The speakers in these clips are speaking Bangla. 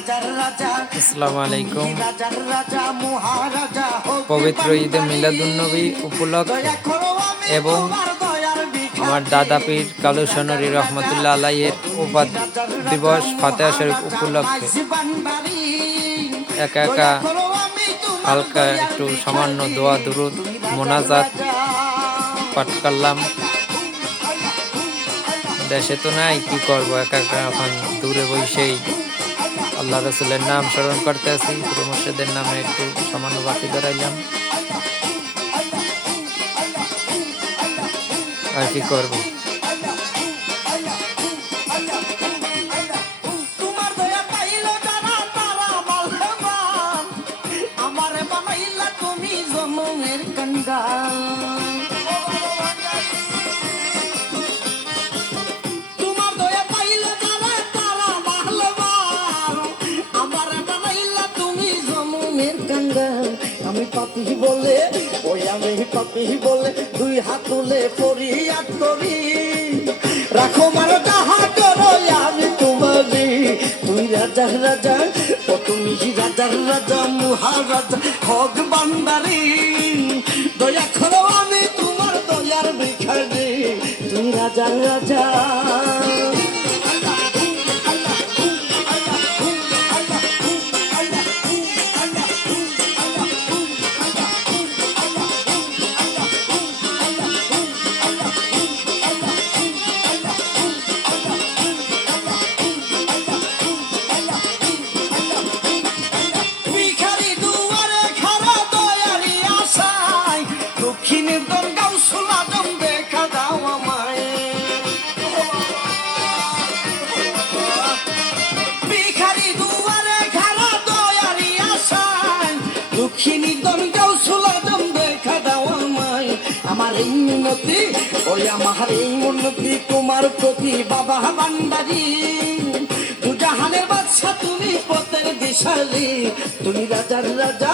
আসসালামু আলাইকুম। পবিত্র ঈদে মিলাদুন্নবী উপলক্ষে এবং আমার দাদা পীর কালু সোনারি রহমতুল্লাহ আলাইয়ের ওফাত দিবস ফাতিহা শরীফ উপলক্ষে একা একা হালকা একটু সামান্য দোয়া দুরুদ মোনাজাত পাঠ করলাম। দেশে তো নাই, কি করবো, একা একা এখন দূরে বসেই আল্লাহ রসুলের নাম স্মরণ করতে আছি। পুরো মুর্শিদের নামে একটু সামান্য বাতি ধরাইলাম, আর কি করবো। আমি পাপি বলে আমি পাপি বলে দুই হাত তুলে ফরিয়াদ করি, রাখো মারো যাহা করো আমি তোমারে। তুই রাজার রাজা, ও তুমি রাজার রাজা, মহারাজা হক বান্দারি, দয়া করো আমি তোমার দয়ার ভিখারি। তুই রাজার রাজা, দক্ষিণী দনগাঁও সুলাদম দেখা দাও আমায়। আমার এই মিনতি ওই আমার এই উন্নতি তোমার প্রতি বাবা ভান্ডারি, দুজাহানের বাদশা তুমি পথের দিশালি। তুমি রাজার রাজা,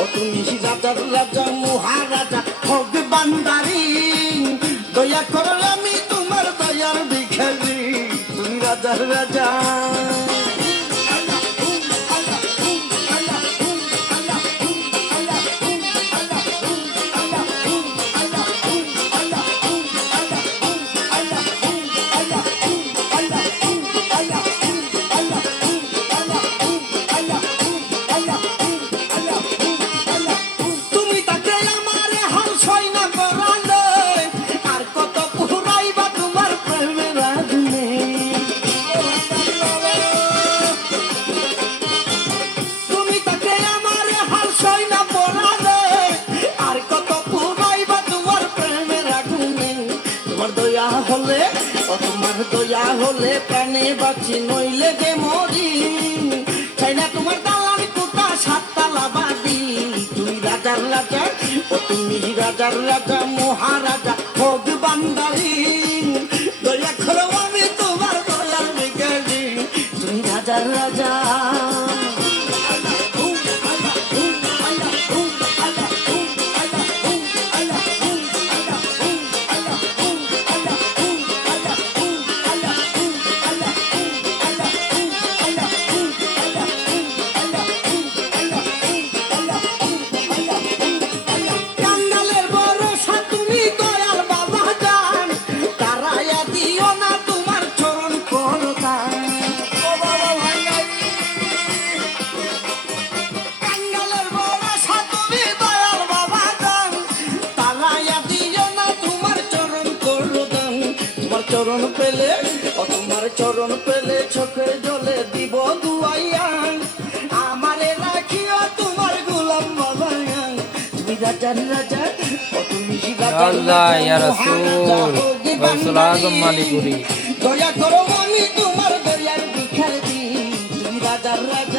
ও তুমি রাজার রাজা, মহারাজা হক বান্দারি, দয়া করো আমি তোমার দয়ার ভিখারি। তুমি রাজার রাজা, হলে ও তোমার দয়া হলে প্রাণে বাঁচি, নইলে যে মরি। চাই না তোমার দালান কোটা সাততলা বাড়ি। তুই রাজার রাজা, ও তুমি রাজার রাজা, মহারাজা হক বান্দারি, দয়া করো আমি তোমার দয়ার ভিখারি। তুমি রাজার রাজা, চরণ পেলে ও তোমার চরণ পেলে চোখের জলে দিব দুয়াইয়া, আমারে রাখিও তোমার গোলাম বাবাইয়া। তুমি রাজার রাজা, ও তুমি আল্লাহ ইয়া রাসূল গাউসুল আজম মালিকুরি, দয়া করো আমি তোমার দয়ার ভিখারি। তুমি রাজার রাজা।